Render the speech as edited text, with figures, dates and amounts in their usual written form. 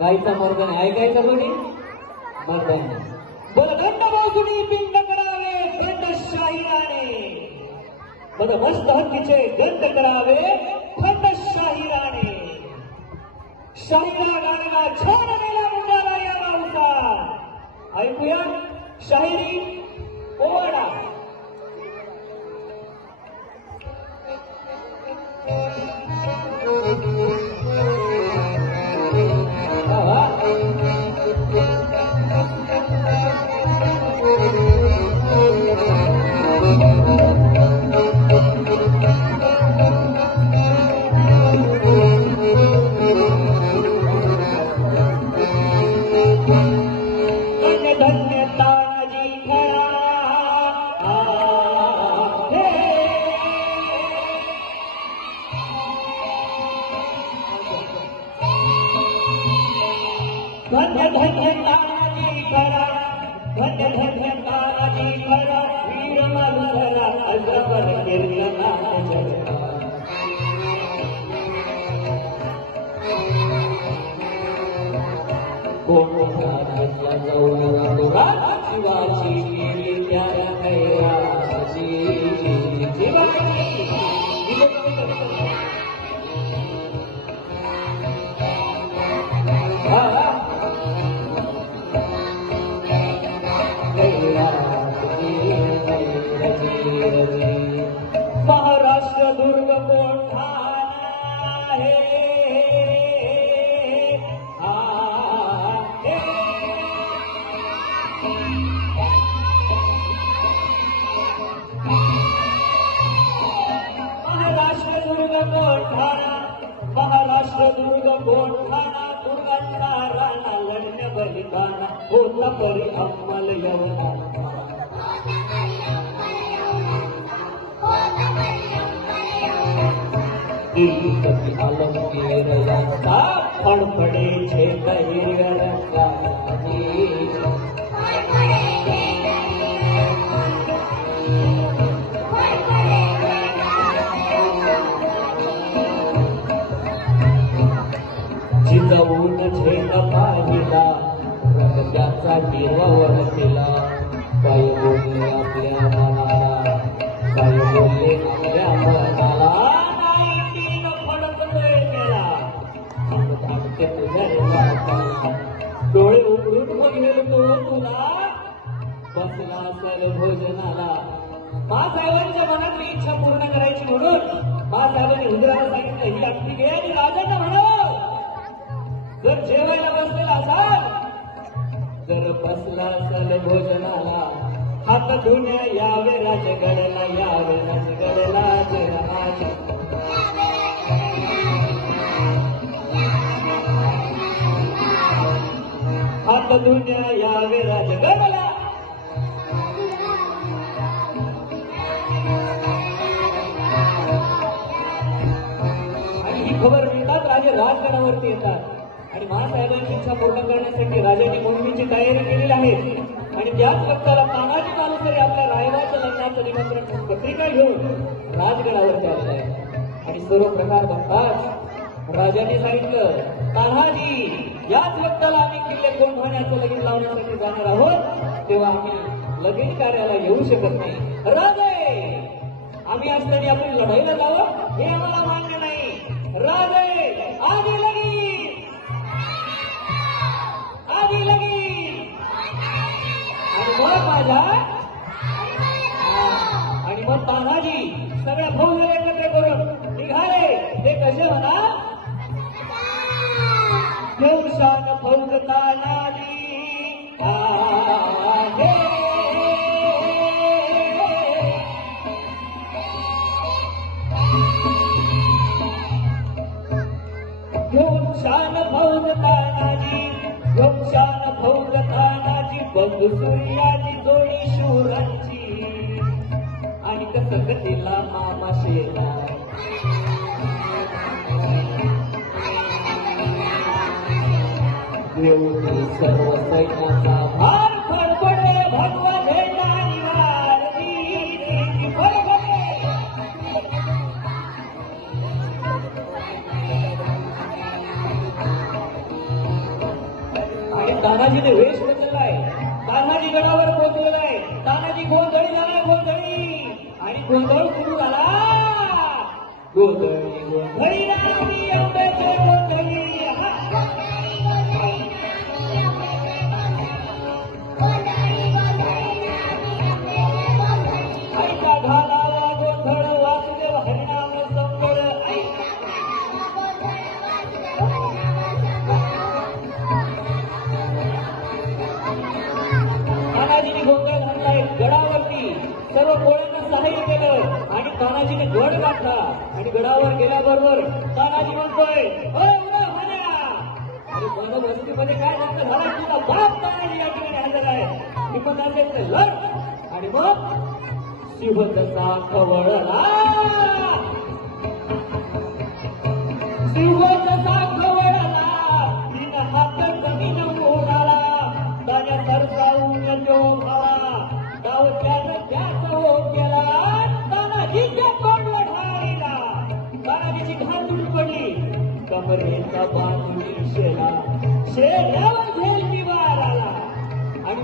गायचा मर्दन ऐकायचं कोणी मर्दन बोल घंट बाजूनी पिंड करावे खंड शाहिराने बघ मस्त हत्तीचे गंध करावे खंड शाहिराने शाहिरा गाण्याला छान गेला मुंडाला या माऊचा ऐकूया शाहिरी ओवाडा धन्य धन्य तानाजी खरा धन्य धन्य तानाजी खरा वीर मल्हारा अजबर कीर्तनात जगता कोणाला जाऊला तोरा शिवाची केली त्याला कैराची शिवाची महाराष्ट्र दुर्ग कोठाना हे महाराष्ट्र दुर्ग कोठाना महाराष्ट्र दुर्ग कोठाना दुर्गांचा राणा लढण्या बलिदाना होता परी अंमल यवना कभी आलमगीर यांचा फडफडे छे कहिर जिजाऊन झेल पाहिला रक्ताचा हिरवा केला काय बोलले आपल्या मनाला काय बोलले आपल्या मनाला डोळे उघडून बघेल तो तुला बसला असेल भोजनाला महासाहेबांच्या मनातली इच्छा पूर्ण करायची म्हणून महासाहेबांनी हुजराला सांगितलं ही आपली घे आणि राजांना म्हणावं जर जेवायला बसलेला असाल जर बसला असेल भोजनाला हात धुण्या यावे राजगडला यावे राजगडला जरा हात धुण्या यावे राजगडला आणि ही खबर मिळतात राजे राजगडावरती येतात आणि महासाहेबांची इच्छा पूर्ण करण्यासाठी राजांनी मोहिमेची तयारी केलेली आहे आणि त्याच वक्ताला तानाजी मालुसरे आपल्या रायबाच्या लग्नाचं निमंत्रण पत्रिका घेऊन राजगडावरती आलेला आहे आणि सर्व प्रकार बघताच राजांनी सांगितलं तानाजी याच वक्ताला आम्ही किल्ले कोंढाण्याचं लगीन लावण्यासाठी जाणार आहोत तेव्हा आम्ही लगीन कार्याला येऊ शकत नाही राजे आम्ही असताना आपण लढाईला जावं हे आम्हाला मान्य नाही राजे आधी लगीन आधी लगीन आणि मग माझा आणि मग तानाजी सगळ्या फौज एकत्र करून निघाले ते कसे म्हणा शान फौज तानाजी शान फौज तानाजी शान फौज तानाजी बंधू सूर्याची जोडी शूरांची आणि कसं कथेला मामा शेला सर्व सैन्याचा भार फडफडे भगवा झेंडा तानाजीने वेश बदललाय. तानाजी गडावर पोहोचलेलाय. तानाजी गोंधळी झालाय, गोंधळी. आणि गोंधळ सुरू झाला. गोंधळी गोंधळी राणी एवढ्याचे गोंधळी. ऐका घालावा गोंधळ वासुदेव हरिनाम संबळ. तानाजीने गोंधळ घातलाय गडावरती. सर्व पोळ्यांना सहाय्य केलं आणि तानाजीने गड गाठला. आणि गडावर गेल्याबरोबर तानाजी म्हणतोय, आणि बंदोबस्तीमध्ये काय नसतं झाला. तुझा बाप तानाजी या ठिकाणी हजर आहे. मी पण त्याचे लढ. आणि मग शिव तसा खवळला. शिव तसा खवळला. तीन हात जमीन मोडाला. ताऱ्या सरकावून तो भावा. गाव त्याच हो केला. तानाजीच्या तोंडवर ढाळीला. तानाजीची घाल तुटून पडली. कमरेचा बांधून शेला. शेल्यावर झेल निवार आला. आणि